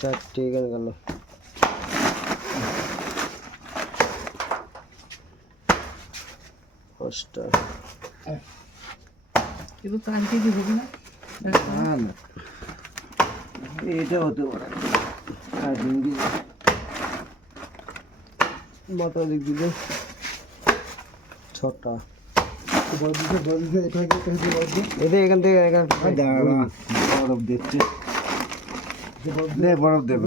চারটে এখানে গেল। পাঁচটা কিন্তু চার কেজি হবে না? না না। এটা হতে পারে। আর ডিঙ্গি মাথা দিক দিলে ছটা। এদের এখান থেকে এখান বরফ দিচ্ছে। দে বরফ। দেবে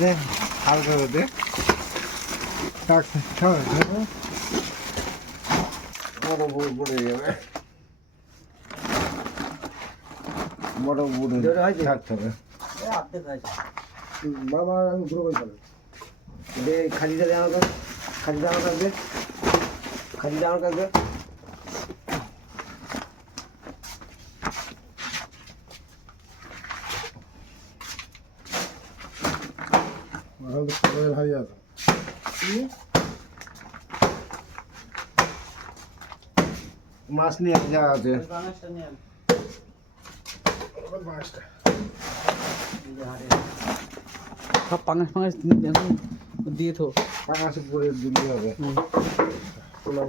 দে হালকা করে দে। থাক থাক বরফ পড়ে যাবে। বরফ পড়ে থাকতে হবে বাবা আমি পুরো করে ফেলো দে খালিটা দে আমার কাছে খালিটা আমার কাছে দে খালিটা আমার কাছে দে মাছ নিয়ে যা আছে সব পাঙাশ ফাঙাশ দিয়ে থো। পাঁচ করে দিলে হবে। বলো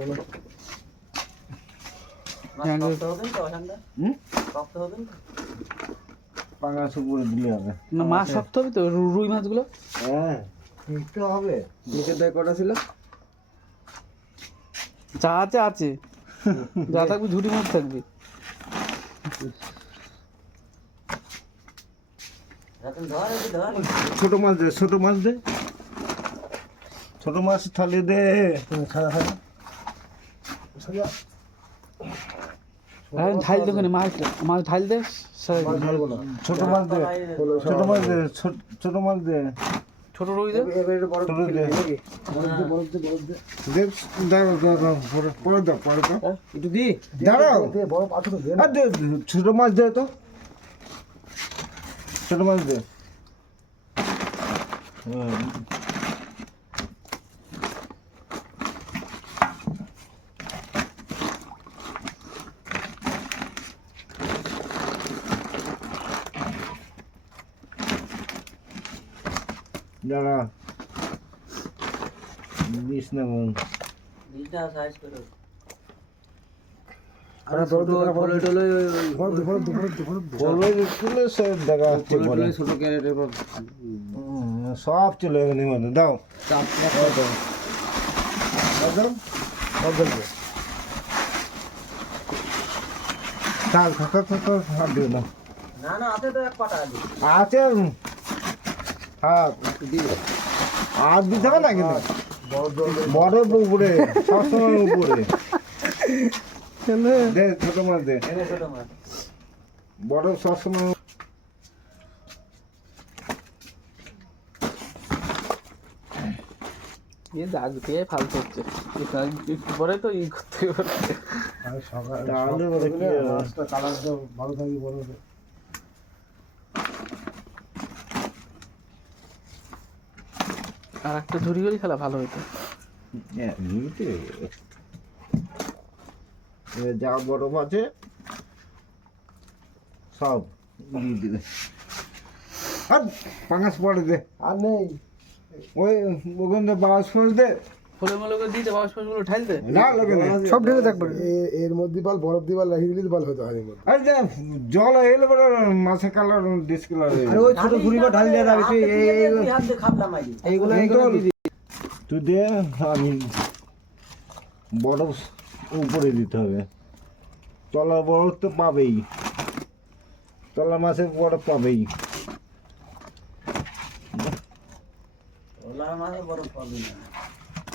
দিলে হবে। না মাছ শক্ত হবে তো? রুই মাছগুলো? হ্যাঁ একটু হবে। নিচের দায় কটা ছিল। যা আছে আছে। যা থাকবে ঝুটি মাছ থাকবে। ছোট মাছ দে ছোট মাছ দে। ছোট মাছ থালি দে। আর ঢাল দোকানে মাছ মাছ ঢাল দে সারা ছোট মাছ দে ছোট মাছ দে ছোট- ছোট মাছ দে। ছোট রুই দে। বড় দে। দে দাঁড়াও দাঁড়াও পরে পরে দাও পরে দাও একটু দি। দাঁড়াও। দে দে ছোট মাছ দে তো। ছোট মাছ দে হুম। দাঁড়া দিস না মন আর ছোট ফলে টলে বলবে তুলে সে দেখা হচ্ছে ফলে বলে টলে ছোট ক্যারেটের পর হুম, সব চলে গেলে দাও থাক থাক থাক হাত দিও না না না তো এক পাটা আছে। থাক আর দিতে হবে না কিন্তু? বড় উপরে সবসময় উপরে। দে ছোট মাছ দে। বড় সবসময় দাগ দিয়ে ফালতু হচ্ছে। একটু পরে তো ই করতে বলে কি হবে? ভালো থাকি বড় আর একটা ঝুড়ি করে খেলা ভালো হইতো। হ্যাঁ, যা বরফ আছে সব দিয়ে দিবে আর পাঙাশ পড়ে দে। আর নেই। ওই ওখানে বাস ফাঁস দে। না এর মধ্যে বরফ দিয়ে দিলে হয়তো আরে জল এলে পরে মাছে কালার ডিসকালার আর ওই ছোট ঝুড়িটা ঢাল দিয়ে যাবে তুই এইগুলো এইগুলো তুই দে আমি বরফ উপরে দিতে হবে। তলার বরফ তো পাবেই। তলার মাছে বরফ পাবেই।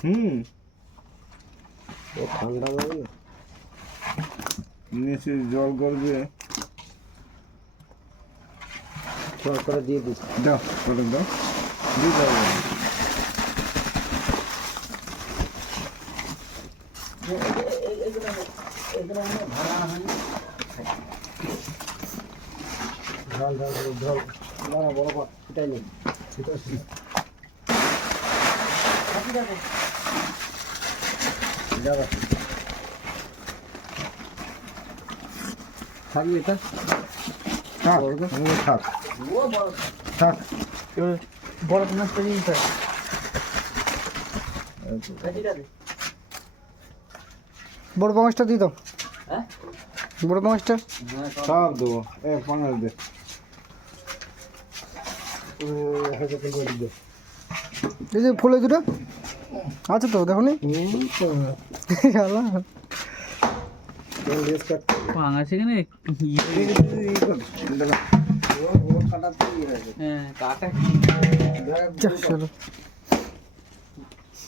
হুম। ঠান্ডা লাগে। না নিচে জল করবে। সব করে দিয়ে দিস দাও করে দাও। দিয়ে দাও। ঢাল ঢাল ঢাল না বড় সেটাই নেই। যাবে। থাকবে এটা? থাক থাক। থাক। বড় বড় পাঙাশটা দিই তো হ্যাঁ? বড় সব দেবো। এ পাঙাশ দে। এই যে ফুলে দুটো? আছে তো দেখো নি? হ্যাঁ।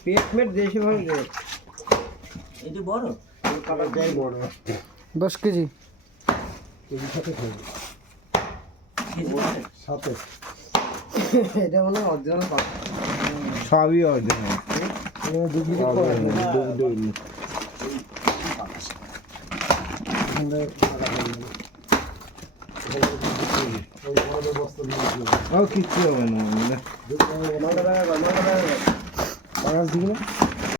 পেট দেশি এটি বড় দশ কেজি সাথে এটা মানে অরিজিনাল পাতা সবই অর্ধেক ডুপ্লিকেট সবই ডুব ডুব ও কিচ্ছু হবে না পাঁচ দিকে